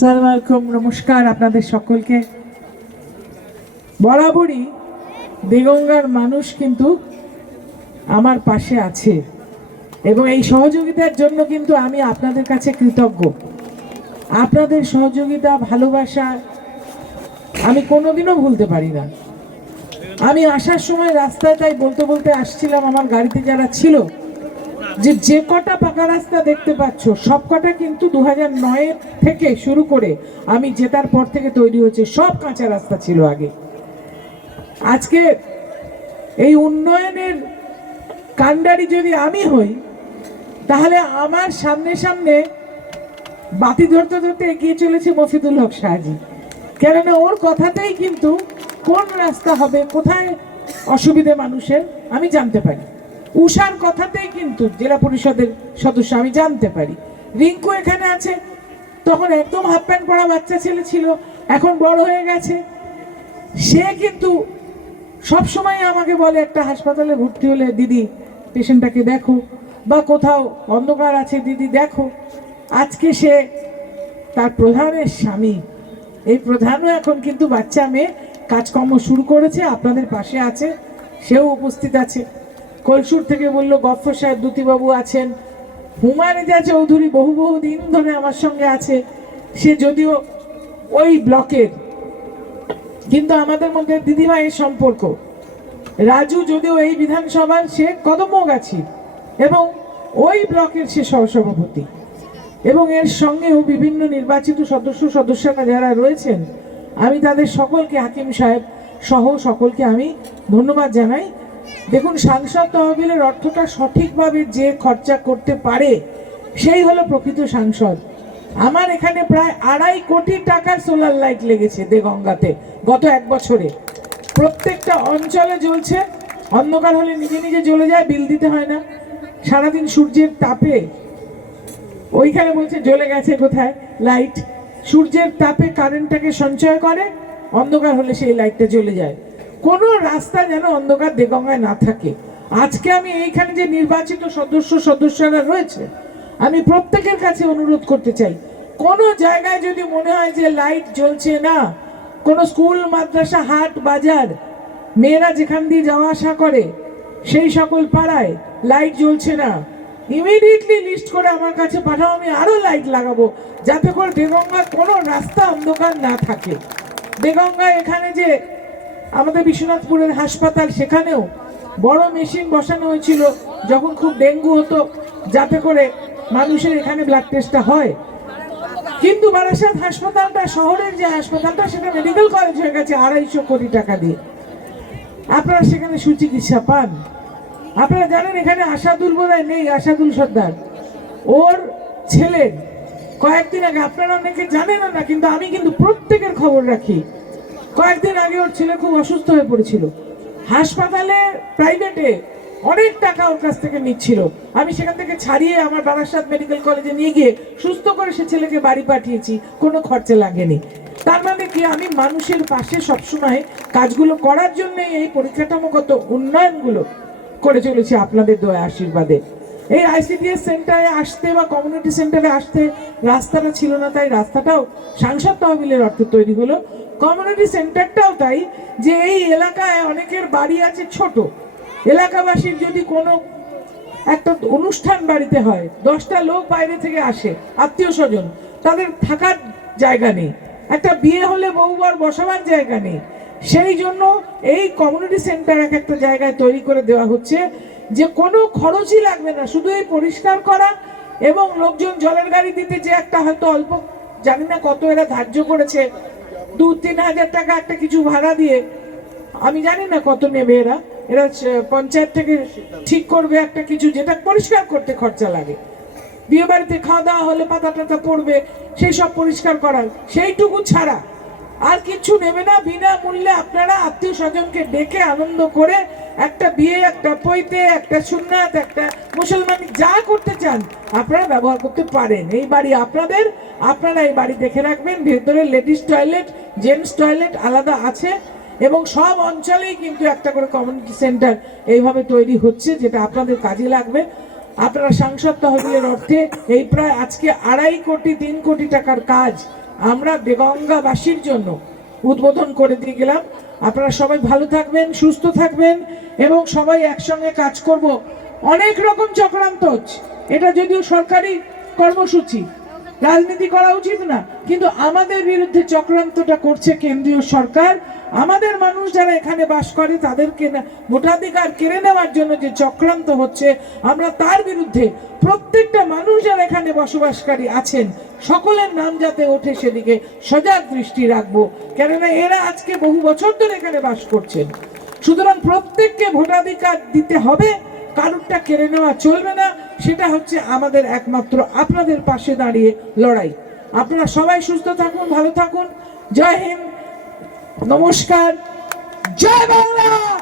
সালাম আলাইকুম, নমস্কার আপনাদের সকলকে। বরাবরই দেগঙ্গার মানুষ কিন্তু আমার পাশে আছে এবং এই সহযোগিতার জন্য কিন্তু আমি আপনাদের কাছে কৃতজ্ঞ। আপনাদের সহযোগিতা, ভালোবাসা আমি কোনোদিনও ভুলতে পারি না। আমি আসার সময় রাস্তায় তাই বলতে বলতে আসছিলাম, আমার গাড়িতে যারা ছিল যে যে কটা পাকা রাস্তা দেখতে পাচ্ছ, সব কটা কিন্তু দু হাজার থেকে শুরু করে আমি জেতার পর থেকে তৈরি হয়েছে, সব কাঁচা রাস্তা ছিল আগে। আজকে এই উন্নয়নের কাণ্ডারি যদি আমি হই, তাহলে আমার সামনে সামনে বাতি ধরতে ধরতে এগিয়ে চলেছে মফিদুল হক শাহজি। কেননা ওর কথাতেই কিন্তু কোন রাস্তা হবে, কোথায় অসুবিধে মানুষের, আমি জানতে পারি। উষার কথাতেই কিন্তু জেলা পরিষদের সদস্য, আমি জানতে পারি। রিঙ্কু এখানে আছে, তখন একদম হাফ প্যান্ট পরা বাচ্চা ছেলে ছিল, এখন বড় হয়ে গেছে। সে কিন্তু সব সময় আমাকে বলে, একটা হাসপাতালে ভর্তি হলে দিদি পেশেন্টটাকে দেখো, বা কোথাও অন্ধকার আছে দিদি দেখো। আজকে সে তার প্রধানের স্বামী। এই প্রধানও এখন কিন্তু বাচ্চা মেয়ে, কাজকর্ম শুরু করেছে, আপনাদের পাশে আছে, সেও উপস্থিত আছে। কলসুর থেকে বলল, গফর সাহেব, দুতিবাবু আছেন। হুমায়ুনিজা চৌধুরী বহু বহু দিন ধরে আমার সঙ্গে আছে। সে যদিও ওই ব্লকের, কিন্তু আমাদের মধ্যে দিদিভাইয়ের সম্পর্ক। রাজু যদিও এই বিধানসভার, সে কদমগাছি এবং ওই ব্লকের সে সহসভাপতি। এবং এর সঙ্গেও বিভিন্ন নির্বাচিত সদস্য, সদস্যরা যারা রয়েছেন, আমি তাদের সকলকে, হাকিম সাহেব সহ সকলকে আমি ধন্যবাদ জানাই। দেখুন, সাংসদ তহবিলের অর্থটা সঠিকভাবে যে খরচা করতে পারে, সেই হলো প্রকৃত সাংসদ। আমার এখানে প্রায় আড়াই কোটি টাকার সোলার লাইট লেগেছে দেগঙ্গাতে গত এক বছরে। প্রত্যেকটা অঞ্চলে জ্বলছে, অন্ধকার হলে নিজে নিজে জ্বলে যায়, বিল দিতে হয় না। সারাদিন সূর্যের তাপে, ওইখানে বলছে জ্বলে গেছে কোথায়? লাইট সূর্যের তাপে কারেন্টটাকে সঞ্চয় করে, অন্ধকার হলে সেই লাইটটা জ্বলে যায়। কোনো রাস্তা যেন অন্ধকার দেগঙ্গায় না থাকে। আজকে আমি এইখানে যে নির্বাচিত সদস্য, সদস্যরা রয়েছে, আমি প্রত্যেকের কাছে অনুরোধ করতে চাই, কোনো জায়গায় যদি মনে হয় যে লাইট জ্বলছে না, কোনো স্কুল, মাদ্রাসা, হাট, বাজার, মেয়েরা যেখান দিয়ে যাওয়া আসা করে, সেই সকল পাড়ায় লাইট জ্বলছে না, ইমিডিয়েটলি লিস্ট করে আমার কাছে পাঠাও, আমি আরও লাইট লাগাবো, যাতে করে দেগঙ্গার কোনো রাস্তা অন্ধকার না থাকে। দেগঙ্গা এখানে যে আমাদের বিশ্বনাথপুরের হাসপাতাল, সেখানেও বড় মেশিন বসানো হয়েছিল। যখন খুব ডেঙ্গু হতো, যাতে করে মানুষের এখানে ব্লাড টেস্টটা হয়। কিন্তু বারাসাত হাসপাতালটা, শহরের যে হাসপাতালটা, সেটা মেডিকেল কলেজ হয়ে গেছে আড়াইশো কোটি টাকা দিয়ে। আপনারা সেখানে সুচিকিৎসা পান। আপনারা জানেন, এখানে আশাদুল বোধহয় নেই, আশাদুল সর্দার। ওর ছেলে, কয়েকদিন আগে, আপনারা অনেকে জানেন না, কিন্তু আমি কিন্তু প্রত্যেকের খবর রাখি। কয়েকদিন আগে ওর ছেলে খুব অসুস্থ হয়ে পড়েছিল। হাসপাতালে প্রাইভেটে অনেক টাকা ওর কাছ থেকে নিচ্ছিল। আমি সেখান থেকে ছাড়িয়ে আমার বারাসাত মেডিকেল কলেজে নিয়ে গিয়ে সুস্থ করে সে ছেলেকে বাড়ি পাঠিয়েছি, কোনো খরচা লাগেনি। তার মানে কি, আমি মানুষের পাশে সবসময় কাজগুলো করার জন্য এই পরিকাঠামোগত উন্নয়নগুলো করে চলেছি। আপনাদের দয়া আশীর্বাদে। এই আইসিডিএস সেন্টারে আসতে বা কমিউনিটি সেন্টারে আসতে রাস্তাটা ছিল না, তাই রাস্তাটাও সাংসদ তহবিলের অর্থে তৈরি হলো। কমিউনিটি সেন্টারটাও তাই যে এই এলাকায় অনেকের বাড়ি আছে ছোট। এলাকাবাসীর যদি কোনো একটা অনুষ্ঠান বাড়িতে হয়, দশটা লোক বাইরে থেকে আসে, আত্মীয় স্বজন, তাদের থাকার জায়গা নেই। একটা বিয়ে হলে বহুবার বসাবার জায়গা নেই। সেই জন্য এই কমিউনিটি সেন্টার এক একটা জায়গায় তৈরি করে দেওয়া হচ্ছে। যে কোনো খরচই লাগবে না, শুধু এই পরিষ্কার করা এবং লোকজন জলের গাড়ি দিতে যে একটা হয়তো অল্প, জানি না কত এরা ধার্য করেছে, দু, তিন হাজার টাকা একটা কিছু ভাড়া দিয়ে, আমি জানি না কত নেবে এরা এরা পঞ্চায়েত থেকে ঠিক করবে একটা কিছু যেটা পরিষ্কার করতে খরচা লাগে। বিয়ে বাড়িতে খাওয়া দাওয়া হলে পাতা টাতা পড়বে, সেই সব পরিষ্কার করার সেইটুকু ছাড়া। আর কিছু নেবে না বিনামূল্যে আপনারা আত্মীয় স্বজনকে ডেকে আনন্দ করে একটা বিয়ে, একটা পৈতে, একটা সুন্নাত, একটা মুসলমানি যা করতে চান, আপনারা ব্যবহার করতে পারেন। এই বাড়ি আপনাদের, আপনারা এই বাড়ি দেখে রাখবেন। ভেতরে লেডিস টয়লেট, জেন্টস টয়লেট আলাদা আছে এবং সব অঞ্চলেই কিন্তু একটা করে কমিউনিটি সেন্টার এইভাবে তৈরি হচ্ছে, যেটা আপনাদের কাজে লাগবে। আপনারা সাংসদ তহবিলের অর্থে এই প্রায় আজকে আড়াই কোটি, তিন কোটি টাকার কাজ আমরা দেগঙ্গাবাসীর জন্য উদ্বোধন করে দিয়ে গেলাম। আপনারা সবাই ভালো থাকবেন, সুস্থ থাকবেন এবং সবাই একসঙ্গে কাজ করব। অনেক রকম চক্রান্ত এটা যদিও সরকারি কর্মসূচি। রাজনীতি করা উচিত না। কিন্তু আমাদের বিরুদ্ধে চক্রান্তটা করছে কেন্দ্রীয় সরকার। আমাদের মানুষ যারা এখানে বাস করে, তাদেরকে ভোটাধিকার কেড়ে নেওয়ার জন্য যে চক্রান্ত হচ্ছে, আমরা তার বিরুদ্ধে প্রত্যেকটা মানুষ যারা এখানে বসবাসকারী আছেন, সকলের নাম যাতে ওঠে সেদিকে সজাগ দৃষ্টি রাখব। কেননা এরা আজকে বহু বছর ধরে এখানে বাস করছেন। সুতরাং প্রত্যেককে ভোটাধিকার দিতে হবে, কারুরটা কেড়ে নেওয়া চলবে না। সেটা হচ্ছে আমাদের একমাত্র আপনাদের পাশে দাঁড়িয়ে লড়াই। আপনারা সবাই সুস্থ থাকুন, ভালো থাকুন। জয় হিন্দ। নমস্কার। জয় বাংলা!